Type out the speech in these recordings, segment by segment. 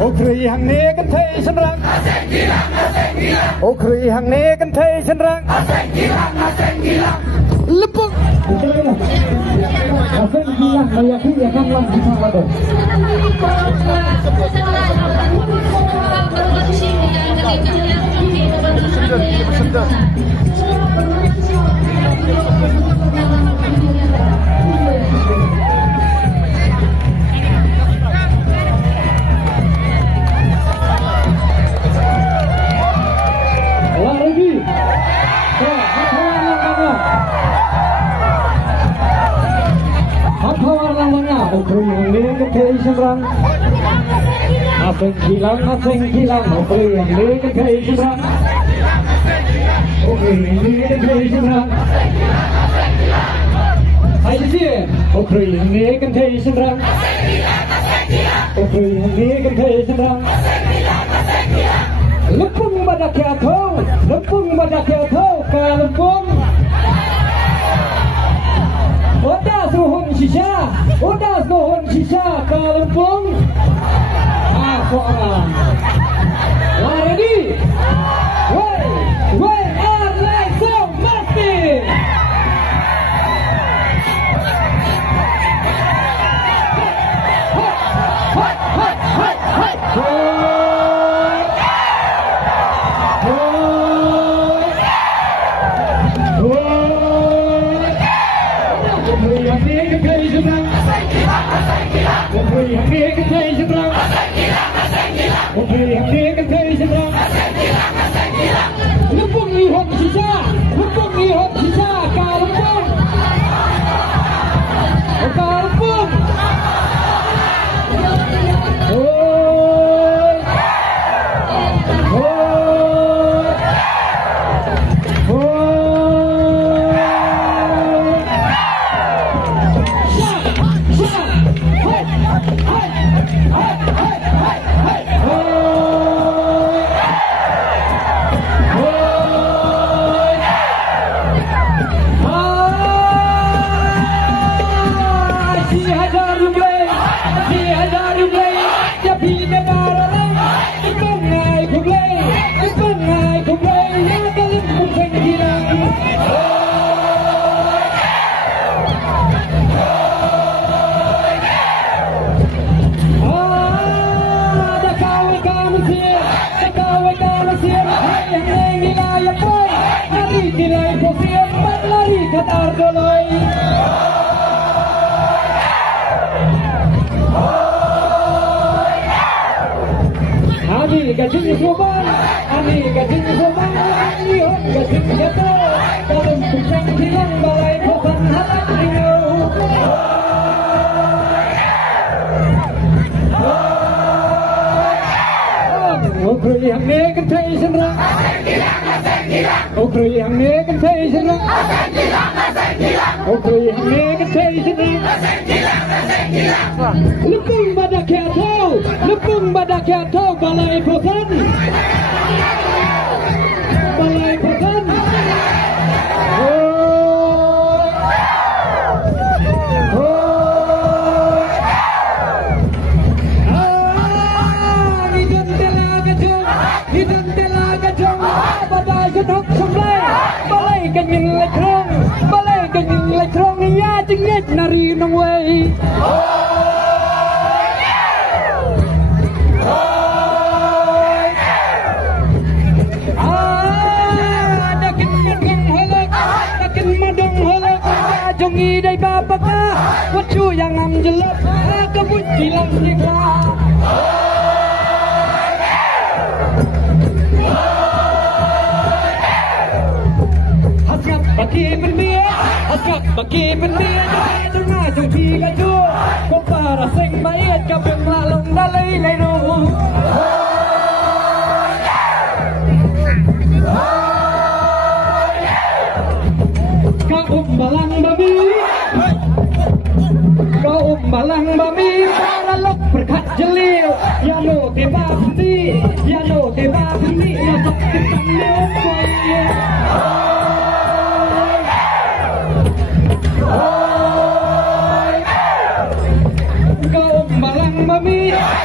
Okri hang ne kan thei san rang Okri hang ne kan thei san rang lepuk asen gilang mayaki ya kan lang di sana ada Okri hang ne kan thei san rang asen gilang Okri hang ne kan thei san rang Okri hang ne kan thei san rang hai dia Okri hang ne kan thei san rang Okri hang ne kan thei san rang Lempung pada kiatau ka lempung Odas rohon shisha ka lempung soalan lagi wait and like so masti Lempung ni hot sisa ka lempung Gajinya soban, gajinya soban, gajinya jatuh. Dalam pusang hilang balai kosan halang rinau. Okri hang ne kan thei san rang Okri hang ne kan thei san rang Okri hang ne kan thei san rang Lempung pada kiatau balai kosan balai kan nhìn lại trong ya chính nhất nari nong way Jongi day bapak wacu yang am jelek kebut bilang nikah bagi pendia tengah jumpi gaju ko para sing bayat ka penglalong dalay lay umbalang babi para lok berkat jelil ya no teba bindi ya sok ketang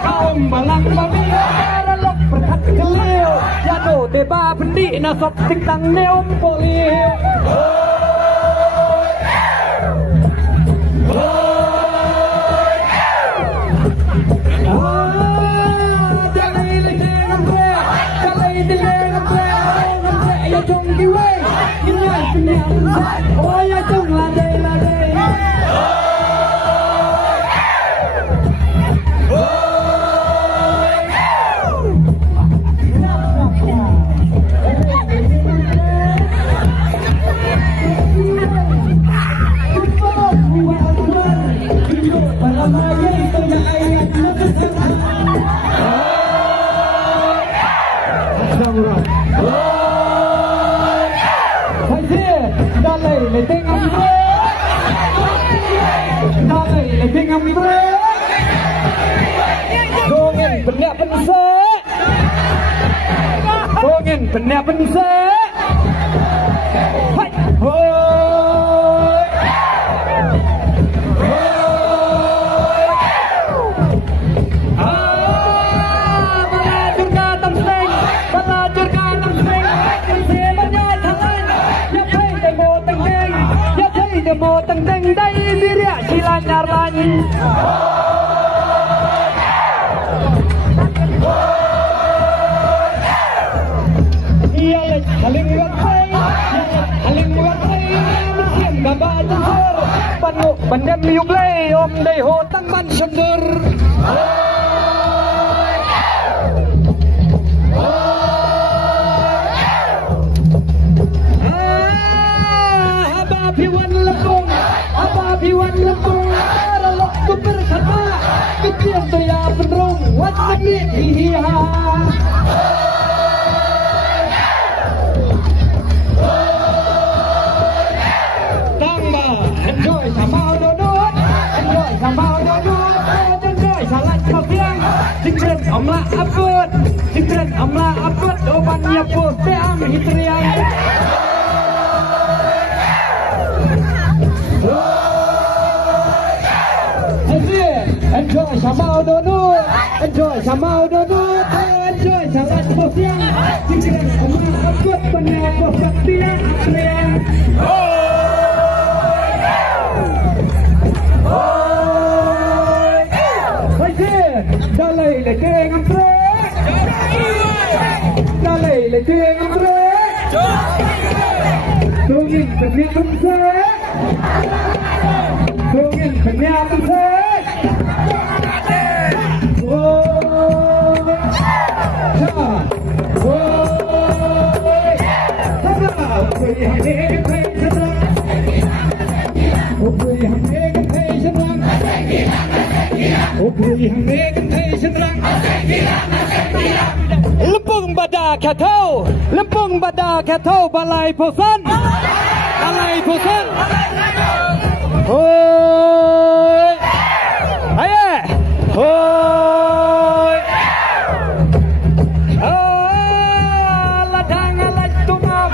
kau umbalang babi na sop tik tang neom poli oh ya chung la đây Lấy tiếng âm bre, ta lấy tiếng âm bre, cô nghe bên nẹp bên xe, cô nghe bên nẹp bên xe, một tầng tầng đây đi rẽ chỉ là nhà lành ia haling wakai mesin gambar jensor panu bandam yuglei om dai ho tang man sender Piwan lempung aralok tu berkata kecil saya penrung wajib hiha tangga enjoy samau dodot enjoy salat kopiang cikren omla apot oban ya poste am hitriang enjoy samau donut, enjoy salat kopiang, cikren omla apot benar posat tiang triang. Dalai le keng ambre, dalai le keng ambre, tungin pennya pense, tungin pennya pense, oh, cha, oh, sada, beri hati ke sada, oh beri hati ke sada. Lempung bada khatau balai posan hoi aye hoi ladang alat tumap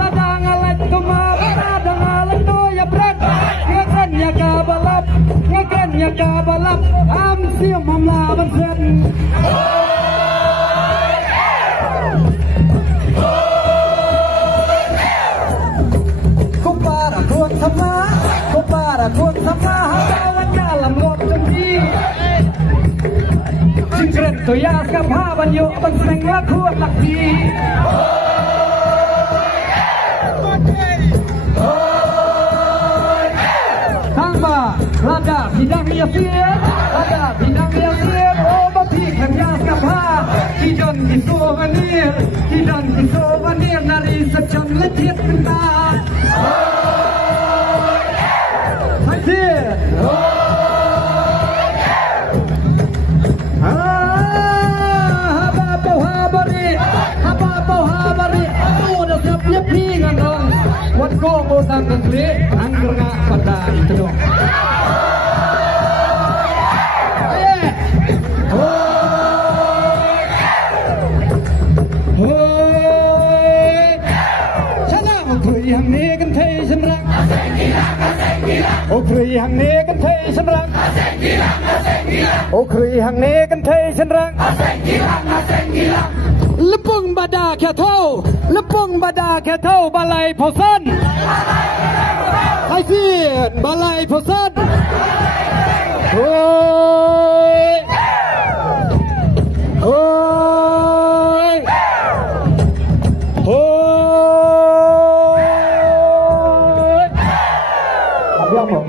ladang no ya brak ngakan ya kabalap am siam mamla ban sen kupara kun sama hawan dalam got tinggi cikret tu ya kapha ban yo ban seng la kuat laki tangba lada bidang ya sir oh bapi kan ya kapha kijon kisovanir nari secam letiet benda What go utang negeri anggur nggak pada itu dong. Salam ukri hang ni kan thay semrang. Ukri hang ni kan thay semrang. Ukri hang ni kan thay semrang. Lepung Bada Ketau, Lepung Bada Ketau Balai Posan, Haizin Balai Posan. Oi, oi, oi. Apa?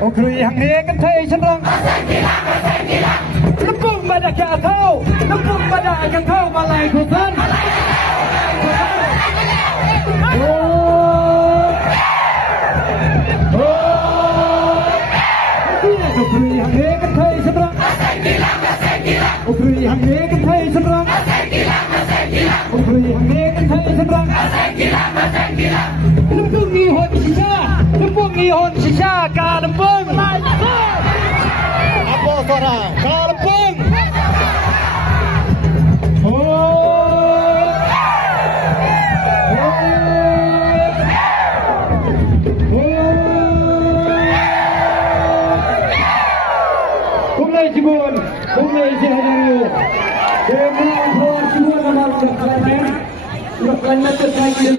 Okey, hang ni kan thai cenderung. Lepung Bada Ketau, Lepung Bada Ketau Balai Posan. Okey, hang ni kan thai cenderung. Okey, hang ni kan thai cenderung. Okey, hang ni kan thai cenderung. Lepung ni hot sisa, Lepung ni hot sisa ka Lepung. Apa suara? Ka Lepung. Kumlai Cibun, Kumlai Sihadario. Kemudian Cibun nama Udah kelanya terkait